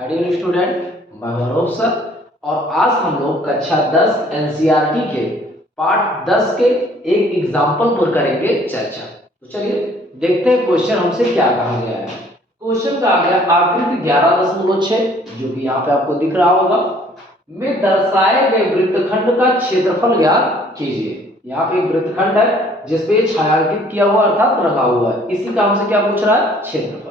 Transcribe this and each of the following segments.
Hi dear student, मैं हूं Anoop sir और आज हम लोग कक्षा 10 एनसीईआरटी के पार्ट 10 के एक एग्जाम्पल पर करेंगे चर्चा। तो चलिए देखते हैं क्वेश्चन हमसे क्या कहा गया है। क्वेश्चन कहा गया आकृति 11.6 जो कि यहाँ पे आपको दिख रहा होगा में दर्शाए गए वृत्तखंड का क्षेत्रफल ज्ञात कीजिए। यहाँ पे एक वृत्तखंड है जिसपे छायांकित किया हुआ अर्थात रंगा हुआ है, इसी का हमसे क्या पूछ रहा है, क्षेत्रफल।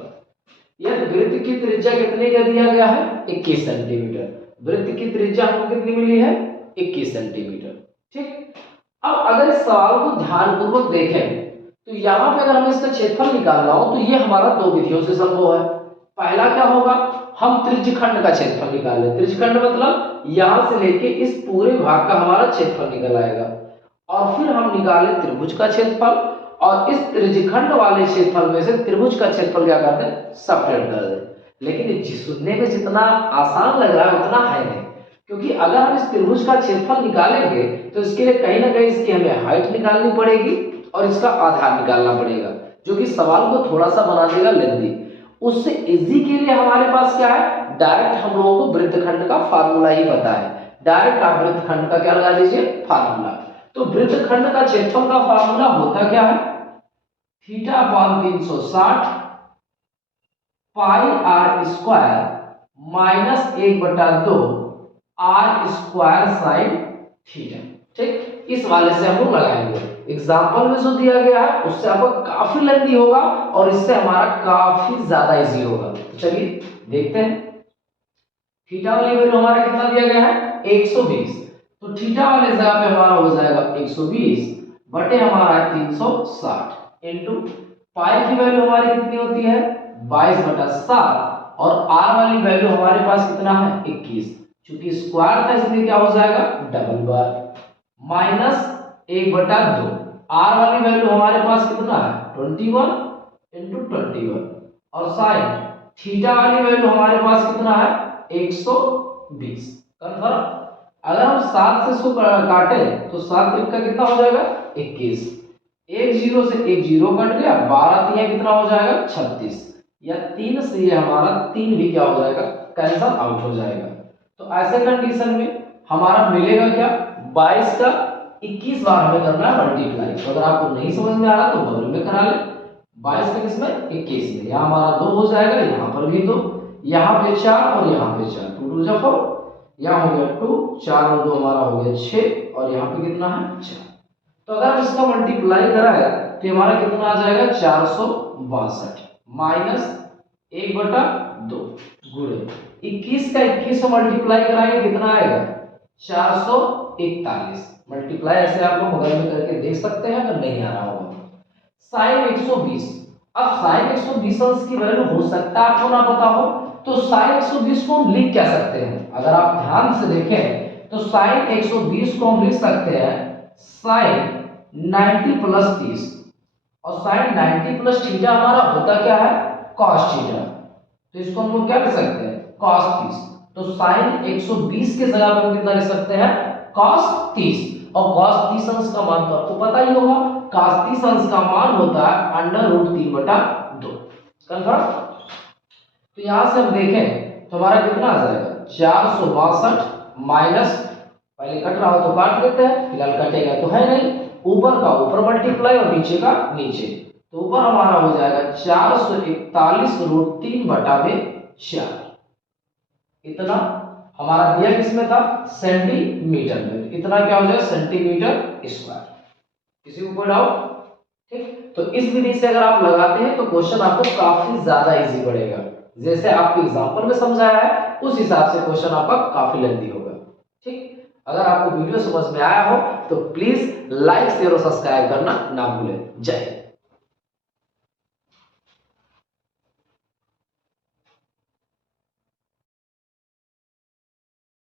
यह वृत्त की त्रिज्या कितने का दिया गया है, 21 सेंटीमीटर। वृत्त की त्रिज्या हमको कितनी मिली है, 21 सेंटीमीटर। ठीक, अब अगर इस सवाल को ध्यानपूर्वक देखें तो यहाँ पे अगर हमें इसका क्षेत्रफल निकालना हो तो ये हमारा दो विधियों से संभव है। पहला क्या होगा, हम त्रिज्यखंड का क्षेत्रफल निकालें। त्रिज्यखंड मतलब यहाँ से लेके इस पूरे भाग का हमारा क्षेत्रफल निकल आएगा और फिर हम निकालें त्रिभुज का क्षेत्रफल और इस त्रिज्यखंड वाले क्षेत्रफल में से त्रिभुज का क्षेत्रफल क्या कर दें, सेपरेट कर दें। लेकिन सुनने में जितना आसान लग रहा है उतना है नहीं, क्योंकि अगर हम इस त्रिभुज का क्षेत्रफल निकालेंगे तो इसके लिए कहीं ना कहीं इसकी हमें हाइट निकालनी पड़ेगी और इसका आधार निकालना पड़ेगा, जो कि सवाल को थोड़ा सा बना देगा लेंथी। उससे इजी के लिए हमारे पास क्या है, डायरेक्ट हम लोगों को वृत्तखंड का फार्मूला ही पता है। डायरेक्ट आप वृत्तखंड का क्या लगा दीजिए, फार्मूला। तो वृत्तखंड का क्षेत्रफल का फार्मूला होता क्या है, θ/360 pi R square minus 1/2 R square sine theta. ठीक, इस वाले से हम लोग लगाएंगे। एग्जाम्पल में जो दिया गया है उससे आपको काफी लेंथी होगा और इससे हमारा काफी ज्यादा इजी होगा। चलिए देखते हैं। थीटा वाली वैल्यू हमारा कितना दिया गया है, 120। तो थीटा वाले जगह पे हमारा हो जाएगा 120 बटे हमारा 360 इंटू पाई की वैल्यू हमारी कितनी होती है, 22/7 और आर वाली वैल्यू हमारे पास कितना है, 21। चूंकि स्क्वायर था इसलिए क्या हो जाएगा, डबल बार माइनस 1/2। आर वाली वैल्यू हमारे पास कितना है, 21 इंटू 21 और साइन थीटा वाली वैल्यू हमारे पास कितना है, 120। कंफर्म। अगर हम 7 से इसको काटे तो 7 का कितना हो जाएगा, 21। एक जीरो से एक जीरो कट गया, 12 तिया कितना हो जाएगा, 36। या 3 से ये हमारा 3 भी क्या हो जाएगा, कैंसल आउट हो जाएगा। तो ऐसे कंडीशन में हमारा मिलेगा क्या, 22 का 21 बार हमें करना है मल्टीप्लाई। तो अगर आपको नहीं समझ में आ रहा तो बगल में करा ले। 22 का किसमें, 21 में। यहाँ हमारा 2 हो जाएगा, यहाँ पर भी 2, यहाँ पे 4 और यहाँ पे 4। 2 2 जा 4, यहाँ हो गया 2, 4 और 2 हमारा हो गया 6 और यहाँ पे कितना है, 4। तो अगर हम इसका मल्टीप्लाई कराया तो हमारा कितना आ जाएगा, 462 माइनस 1/2 गुणे 21 का 21 से मल्टीप्लाई कराएंगे कितना आएगा, 441। मल्टीप्लाई ऐसे आप लोग बगल में करके देख सकते हैं अगर नहीं आ रहा होगा। साइन 120, अब साइन 120 अंश की वैल्यू हो सकता है आपको ना पता हो, तो साइन 120 को हम लिख क्या सकते हैं, अगर आप ध्यान से देखें तो साइन 120 को हम लिख सकते हैं साइन 90 प्लस 30 और साइन 90 प्लस थीटा हमारा होता क्या है, कॉस थीटा। तो इसको हम लोग क्या लिख सकते हैं, कॉस 30। तो साइन 120 के जगह पे हम कितना लिख सकते हैं, कॉस 30। और कॉस 30 अंश का मान तो आपको पता ही होगा, कॉस 30 अंश का मान होता है √3/2। कंफर्म। तो यहां से हम देखें तो हमारा कितना आ जाएगा, 462 माइनस, पहले कट रहा हो तो काट लेते हैं, फिलहाल कटेगा तो है नहीं, ऊपर का ऊपर मल्टीप्लाई और नीचे का नीचे। तो ऊपर हमारा हो जाएगा 441 √3/4। इतना हमारा दिया किसमें था, सेंटीमीटर में। इतना क्या हो जाएगा, सेंटीमीटर स्क्वायर। किसी को कोई डाउट? ठीक, तो इस विधि से अगर आप लगाते हैं तो क्वेश्चन आपको काफी ज्यादा इजी पड़ेगा। जैसे आपको एग्जांपल में समझाया है उस हिसाब से क्वेश्चन आपका काफी लेंथी होगा। ठीक, अगर आपको वीडियो समझ में आया हो तो प्लीज लाइक शेयर और सब्सक्राइब करना ना भूलें। जय हिंद।